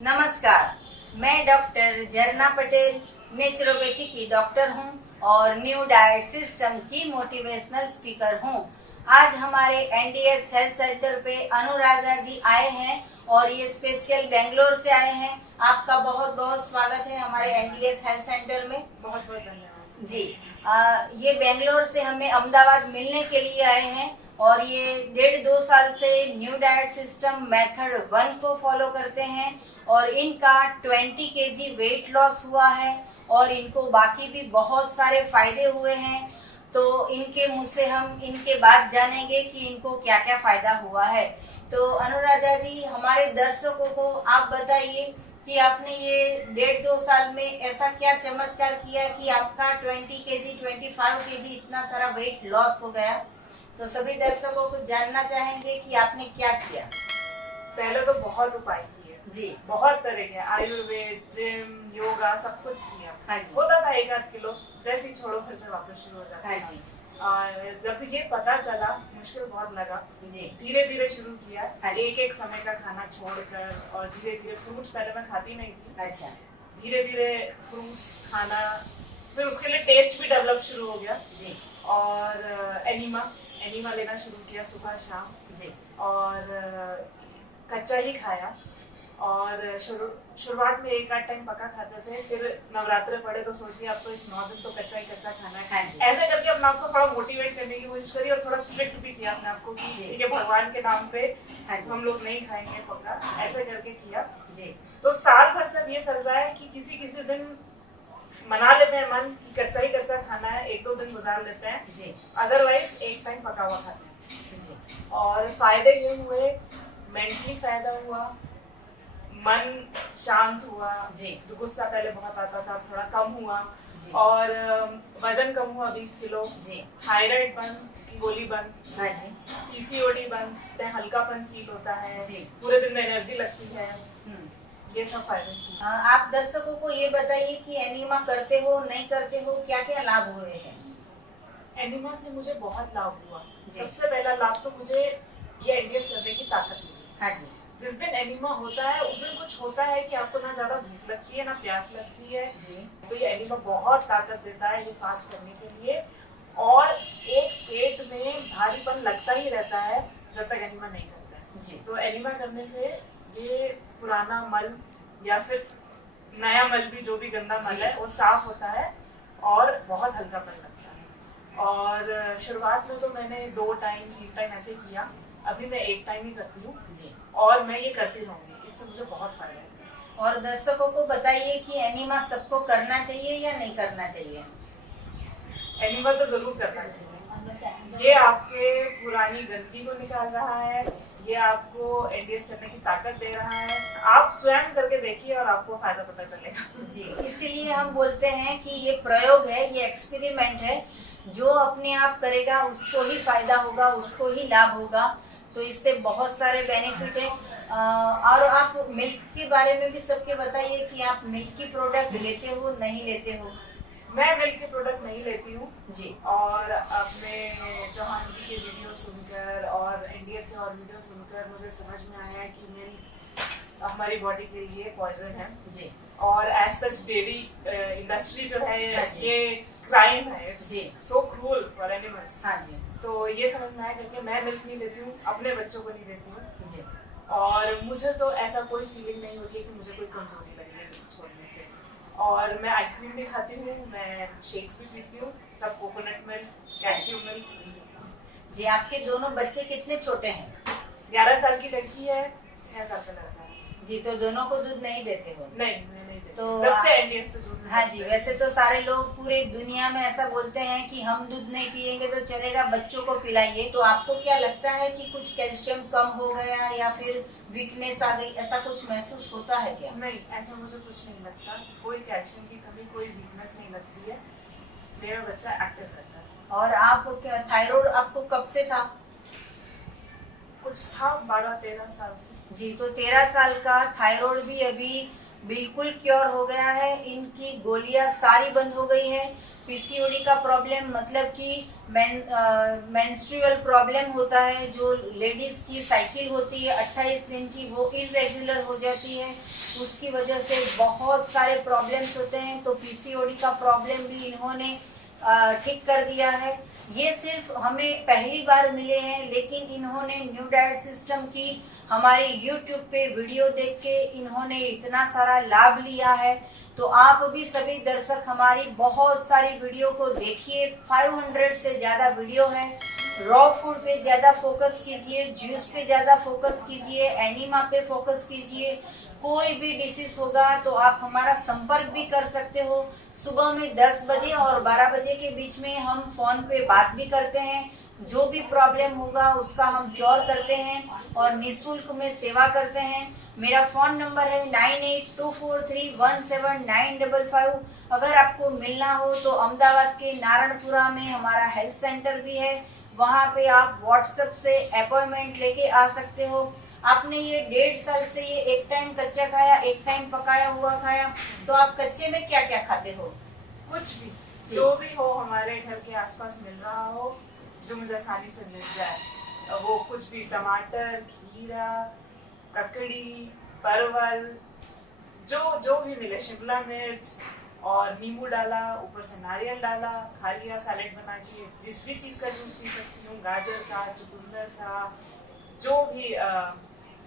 नमस्कार, मैं डॉक्टर झरना पटेल नेचुरोपैथी की डॉक्टर हूं और न्यू डाइट सिस्टम की मोटिवेशनल स्पीकर हूं। आज हमारे एनडीएस हेल्थ सेंटर पे अनुराधा जी आए हैं और ये स्पेशल बेंगलोर से आए हैं। आपका बहुत बहुत स्वागत है हमारे एनडीएस हेल्थ सेंटर में। बहुत बहुत धन्यवाद जी। ये बेंगलोर से हमें अहमदाबाद मिलने के लिए आए हैं और ये 1.5-2 साल से न्यू डाइट सिस्टम मेथड 1 को फॉलो करते हैं और इनका 20 केजी वेट लॉस हुआ है और इनको बाकी भी बहुत सारे फायदे हुए हैं। तो इनके मुंह से हम इनके बात जानेंगे कि इनको क्या क्या फायदा हुआ है। तो अनुराधा जी, हमारे दर्शकों को आप बताइए कि आपने ये 1.5-2 साल में ऐसा क्या चमत्कार किया कि आपका 20 केजी 25 केजी इतना सारा वेट लॉस हो गया। तो सभी दर्शकों को जानना चाहेंगे कि आपने क्या किया। पहले तो बहुत उपाय किए जी। बहुत तरह के आयुर्वेद, जिम, योगा सब कुछ किया। हाँ जी। होता था 1-8 किलो, जैसे ही छोड़ो फिर से वापस शुरू हो जाता। हाँ जी। और जब ये पता चला मुश्किल बहुत लगा। जी। धीरे धीरे शुरू किया, हाँ। एक एक समय का खाना छोड़कर, और धीरे धीरे फ्रूट्स पहले मैं खाती नहीं थी। अच्छा। धीरे धीरे फ्रूट्स खाना, फिर उसके लिए टेस्ट भी डेवलप शुरू हो गया। जी। और एनिमा लेना शुरू किया सुबह शाम। जी। और कच्चा ही खाया। और शुरुआत में 1-8 टाइम पका खाते थे, फिर नवरात्र पड़े तो सोच लिया अब तो इस 9 दिन तो कच्चा ही कच्चा खाना है। हाँ। ऐसे करके अपने आपको थोड़ा मोटिवेट करने की कोशिश करी और थोड़ा स्ट्रिक्ट भी किया अपने आपको कि ठीक है भगवान के नाम पे हम लोग नहीं खाएंगे पका, ऐसे करके किया। जी। तो साल भर से ये चल रहा है कि किसी किसी दिन मना लेते हैं मन कि कच्चा ही कच्चा खाना है, 1-2 दिन गुजार लेते हैं जी। अदरवाइज 1 टाइम पका हुआ खाते हैं। जी। और फायदे ये हुए, मेंटली फायदा हुआ, मन शांत हुआ। जी। जो गुस्सा पहले बहुत आता था थोड़ा कम हुआ। जी। और वजन कम हुआ 20 किलो। जी। थायराइड बंद की गोली बंद। हाँ जी। पीसीओडी बंद, हल्कापन फील होता है। जी। पूरे दिन में एनर्जी लगती है। ये सब फायदे। आप दर्शकों को ये बताइए कि एनिमा करते हो नहीं करते हो, क्या क्या लाभ हुए हैं। एनिमा से मुझे बहुत लाभ हुआ। जी। सबसे पहला लाभ तो मुझे ये एनडीएस करने की ताकत मिली। हाँ जी। जिस दिन एनिमा होता है उस दिन कुछ होता है कि आपको ना ज्यादा भूख लगती है ना प्यास लगती है। जी। तो ये एनिमा बहुत ताकत देता है ये फास्ट करने के लिए। और एक पेट में भारीपन लगता ही रहता है जब तक एनिमा नहीं करता है। जी। तो एनिमा करने से ये पुराना मल या फिर नया मल भी, जो भी गंदा मल है वो साफ होता है और बहुत हल्कापन लगता है। और शुरुआत में तो मैंने 2 टाइम 3 टाइम ऐसे किया, अभी मैं 1 टाइम ही करती हूँ। जी। और मैं ये करती रहूंगी, इससे मुझे बहुत फायदा है। और दर्शकों को बताइए कि एनिमा सबको करना चाहिए या नहीं करना चाहिए। एनिमा तो जरूर करना चाहिए। ये आपके पुरानी गंदगी को निकाल रहा है, ये आपको एनडीएस करने की ताकत दे रहा है। आप स्वयं करके देखिए और आपको फायदा पता चलेगा। जी, इसीलिए हम बोलते हैं कि ये प्रयोग है, ये एक्सपेरिमेंट है। जो अपने आप करेगा उसको ही फायदा होगा, उसको ही लाभ होगा। तो इससे बहुत सारे बेनिफिट है। और आप मिल्क के बारे में भी सबके बताइए कि आप मिल्क की प्रोडक्ट लेते हो नहीं लेते हो। मैं मिल्क के प्रोडक्ट नहीं लेती हूँ जी। और अपने चौहान जी के वीडियो सुनकर और एनडीएस के और वीडियो सुनकर मुझे समझ में आया है कि मिल्क हमारी बॉडी के लिए पॉइजन है। जी। और एज सच डेयरी इंडस्ट्री जो है जी। ये क्राइम है, जी। So cruel for animals. हाँ जी। तो ये समझ में आया करके मैं मिल्क नहीं लेती हूँ, अपने बच्चों को नहीं देती हूँ। जी। और मुझे तो ऐसा कोई फीलिंग नहीं होती है कि मुझे कोई कमजोरी लगी है मिल्क छोड़ने से। और मैं आइसक्रीम भी खाती हूँ, मैं शेक्स भी पीती हूँ, सब कोकोनट मिल्क, कैश्यू मिल्क। जी। आपके दोनों बच्चे कितने छोटे हैं। 11 साल की लड़की है, 6 साल का लड़का है। जी। तो दोनों को दूध नहीं देते हो। नहीं, मैं नहीं देती। तो जब से एनडीएस से जुड़ी। हाँ जी। वैसे तो सारे लोग पूरे दुनिया में ऐसा बोलते हैं कि हम दूध नहीं पिएंगे तो चलेगा, बच्चों को पिलाइए। तो आपको क्या लगता है कि कुछ कैल्शियम कम हो गया या फिर वीकनेस आ गई, ऐसा कुछ महसूस होता है क्या। नहीं, ऐसा मुझे कुछ नहीं लगता। कोई कैल्शियम की कमी, कोई वीकनेस नहीं लगती है। मेरा बच्चा एक्टिव रहता है। और आप थायराइड आपको कब से था। कुछ था 12-13 साल से। जी। तो 13 साल का थायराइड भी अभी बिल्कुल क्योर हो गया है। इनकी गोलियां सारी बंद हो गई है। पीसीओडी का प्रॉब्लम मतलब कि मेंस्ट्रुअल प्रॉब्लम होता है, जो लेडीज की साइकिल होती है 28 दिन की, वो इरेगुलर हो जाती है, उसकी वजह से बहुत सारे प्रॉब्लम्स होते हैं। तो पीसीओडी का प्रॉब्लम भी इन्होंने ठीक कर दिया है। ये सिर्फ हमें पहली बार मिले हैं, लेकिन इन्होंने न्यू डाइट सिस्टम की हमारे यूट्यूब पे वीडियो देख के इन्होंने इतना सारा लाभ लिया है। तो आप भी सभी दर्शक हमारी बहुत सारी वीडियो को देखिए। 500 से ज्यादा वीडियो है। रॉ फूड पे ज्यादा फोकस कीजिए, जूस पे ज्यादा फोकस कीजिए, एनिमा पे फोकस कीजिए। कोई भी डिसीज होगा तो आप हमारा संपर्क भी कर सकते हो। सुबह में 10 बजे और 12 बजे के बीच में हम फोन पे बात भी करते हैं। जो भी प्रॉब्लम होगा उसका हम क्योर करते हैं और निःशुल्क में सेवा करते हैं। मेरा फोन नंबर है 9824317955। अगर आपको मिलना हो तो अहमदाबाद के नारायणपुरा में हमारा हेल्थ सेंटर भी है, वहाँ पे आप व्हाट्सएप से अपॉइंटमेंट लेके आ सकते हो। आपने ये 1.5 साल से ये एक टाइम कच्चा खाया, एक टाइम पकाया हुआ खाया, तो आप कच्चे में क्या क्या खाते हो? कुछ भी, जो भी हो हमारे घर के आसपास मिल रहा हो, जो मुझे आसानी से मिल जाए, वो कुछ भी, टमाटर, खीरा, ककड़ी, परवल, जो जो भी मिले, शिमला मिर्च, और नींबू डाला, ऊपर से नारियल डाला, खा लिया सैलेड बना के। जिस भी चीज का जूस पी सकती हूँ, गाजर का, चुकंदर का, जो भी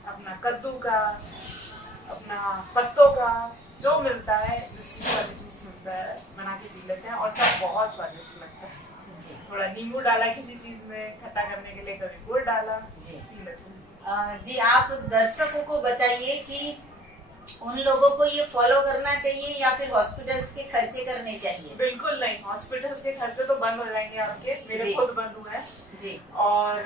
अपना कद्दू का, अपना पत्तों का, जो मिलता है, जिस चीज का भी जूस मिलता है बना के पी लेते हैं और सब बहुत स्वादिष्ट लगता है। थोड़ा नींबू डाला किसी चीज में खट्टा करने के लिए, कभी गुड़ डाला, पी लेते हैं। जी, आप दर्शकों को बताइए कि उन लोगों को ये फॉलो करना चाहिए या फिर हॉस्पिटल्स के खर्चे करने चाहिए? बिल्कुल नहीं, हॉस्पिटल्स के खर्चे तो बंद हो जाएंगे आपके, मेरे खुद बंद हुए हैं जी। और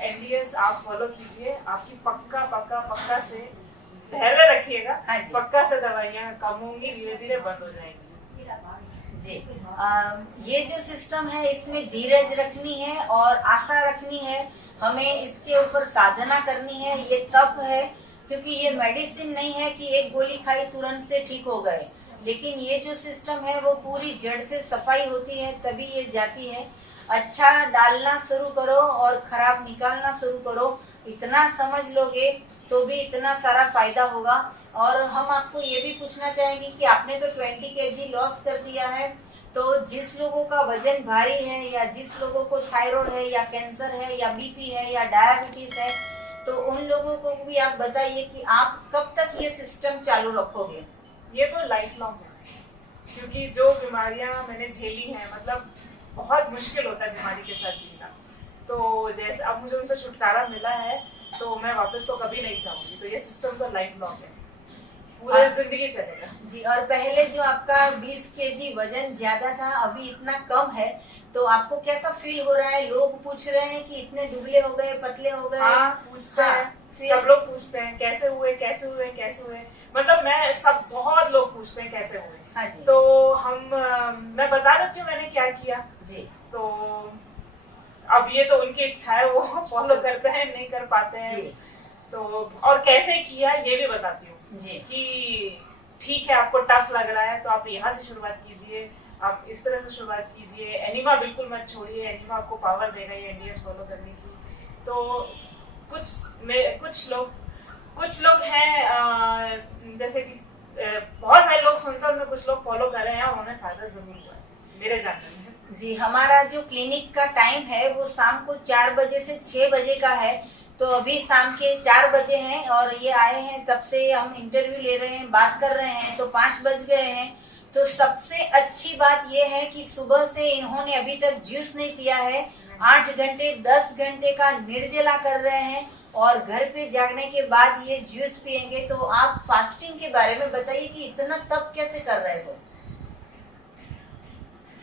एनडीएस आप फॉलो कीजिए, आपकी पक्का पक्का पक्का से धैर्य रखिएगा। हाँ जी। पक्का से दवाइयाँ कम होंगी, धीरे धीरे बंद हो जाएंगी। जी, ये जो सिस्टम है इसमें धीरज रखनी है और आशा रखनी है। हमें इसके ऊपर साधना करनी है। ये तप है, क्योंकि ये मेडिसिन नहीं है कि एक गोली खाई तुरंत से ठीक हो गए, लेकिन ये जो सिस्टम है वो पूरी जड़ से सफाई होती है, तभी ये जाती है। अच्छा डालना शुरू करो और खराब निकालना शुरू करो। इतना समझ लोगे तो भी इतना सारा फायदा होगा। और हम आपको ये भी पूछना चाहेंगे कि आपने तो 20 kg लॉस कर दिया है, तो जिस लोगों का वजन भारी है या जिस लोगों को थायराइड है या कैंसर है या बीपी है या डायबिटीज है, तो उन लोगों को भी आप बताइए कि आप कब तक ये सिस्टम चालू रखोगे? ये तो लाइफ लॉन्ग है, क्योंकि जो बीमारियां मैंने झेली हैं, मतलब बहुत मुश्किल होता है बीमारी के साथ जीना। तो जैसे अब मुझे उनसे छुटकारा मिला है तो मैं वापस तो कभी नहीं चाहूंगी। तो ये सिस्टम तो लाइफ लॉन्ग है, पूरी जिंदगी चलेगा जी। और पहले जो आपका 20 kg वजन ज्यादा था, अभी इतना कम है, तो आपको कैसा फील हो रहा है? लोग पूछ रहे हैं कि इतने दुबले हो गए, पतले हो गए। हाँ, पूछते हैं, सब लोग पूछते हैं कैसे हुए कैसे हुए कैसे हुए, मतलब मैं सब, बहुत लोग पूछते हैं कैसे हुए। हाँ जी। तो मैं बता देती हूँ मैंने क्या किया जी। तो अब ये तो उनकी इच्छा है, वो फॉलो करते हैं नहीं कर पाते हैं जी। तो और कैसे किया ये भी बताती हूँ जी, कि ठीक है आपको टफ लग रहा है तो आप यहाँ से शुरुआत कीजिए, आप इस तरह से शुरुआत कीजिए। एनिमा बिल्कुल मत छोड़िए, एनिमा आपको पावर देगा ये एनडीएस फॉलो करने की। तो कुछ लोग हैं जैसे कि बहुत सारे लोग सुनते हैं, उनमें कुछ लोग फॉलो कर रहे हैं और उन्हें फायदा जरूर हुआ है मेरे जानने में जी। हमारा जो क्लिनिक का टाइम है वो शाम को 4 बजे से 6 बजे का है। तो अभी शाम के 4 बजे हैं और ये आए हैं, तब से हम इंटरव्यू ले रहे हैं, बात कर रहे हैं, तो 5 बज गए हैं। तो सबसे अच्छी बात ये है कि सुबह से इन्होंने अभी तक जूस नहीं पिया है। 8 घंटे 10 घंटे का निर्जला कर रहे हैं और घर पे जागने के बाद ये जूस पियेंगे। तो आप फास्टिंग के बारे में बताइए कि इतना तप कैसे कर रहे हो?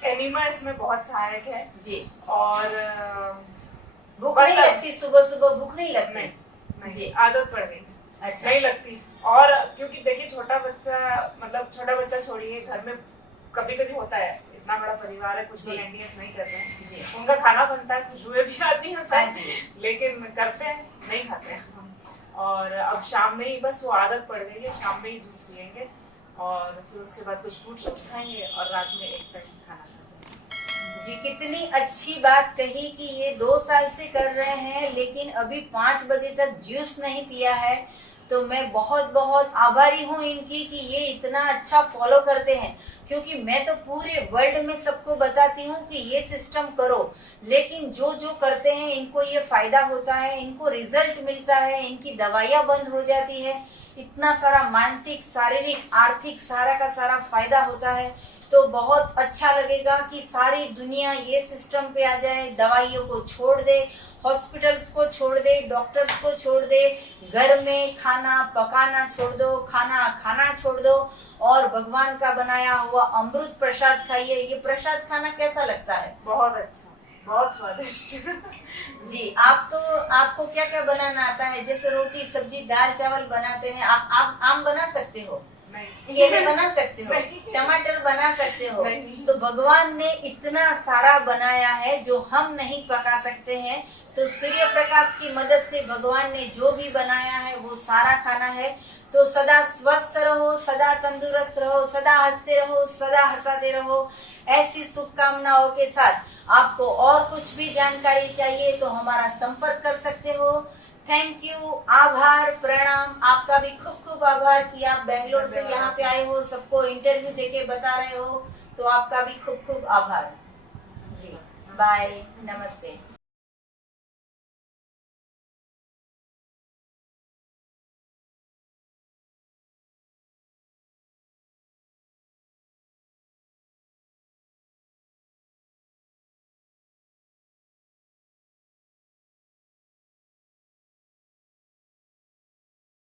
एनिमा इसमें बहुत सहायक है जी। और भूख नहीं लगती? सुबह सुबह भूख नहीं लगती? नहीं जी, आदत पड़ गई। अच्छा। नहीं लगती। और क्योंकि देखिए छोटा बच्चा छोड़िए, घर में कभी कभी होता है, इतना बड़ा परिवार है, कुछ लोग एनडीएस नहीं कर रहे हैं, उनका खाना बनता है, खुशबुएं भी आती हैं सब, लेकिन करते हैं नहीं खाते हैं। और अब शाम में ही बस वो आदत पड़ गई है, शाम में ही जूस पियेंगे और फिर उसके बाद कुछ फ्रूट सूप्स खाएंगे और रात में एक टाइम खाना खाते हैं। जी, कितनी अच्छी बात कही कि ये 2 साल से कर रहे हैं लेकिन अभी 5 बजे तक जूस नहीं पिया है। तो मैं बहुत बहुत आभारी हूँ इनकी कि ये इतना अच्छा फॉलो करते हैं, क्योंकि मैं तो पूरे वर्ल्ड में सबको बताती हूँ कि ये सिस्टम करो, लेकिन जो जो करते हैं इनको ये फायदा होता है, इनको रिजल्ट मिलता है, इनकी दवाइयाँ बंद हो जाती है, इतना सारा मानसिक शारीरिक आर्थिक सारा का सारा फायदा होता है। तो बहुत अच्छा लगेगा कि सारी दुनिया ये सिस्टम पे आ जाए, दवाइयों को छोड़ दे, हॉस्पिटल्स को छोड़ दे, डॉक्टर्स को छोड़ दे, घर में खाना पकाना छोड़ दो, खाना खाना छोड़ दो और भगवान का बनाया हुआ अमृत प्रसाद खाइए। ये प्रसाद खाना कैसा लगता है? बहुत अच्छा, बहुत स्वादिष्ट। जी, आपको क्या क्या बनाना आता है? जैसे रोटी सब्जी दाल चावल बनाते हैं, आप आम बना सकते हो? नहीं। केले बना सकते हो? नहीं। टमाटर बना सकते हो? नहीं। तो भगवान ने इतना सारा बनाया है जो हम नहीं पका सकते हैं। तो सूर्य प्रकाश की मदद से भगवान ने जो भी बनाया है वो सारा खाना है। तो सदा स्वस्थ रहो, सदा तंदुरुस्त रहो, सदा हंसते रहो, सदा हंसाते रहो। ऐसी शुभकामनाओं के साथ आपको और कुछ भी जानकारी चाहिए तो हमारा संपर्क कर सकते हो। थैंक यू, आभार, प्रणाम। आपका भी खूब खूब आभार कि आप बेंगलोर से यहाँ पे आए हो, सबको इंटरव्यू देके बता रहे हो। तो आपका भी खूब खूब आभार। जी, बाय, नमस्ते।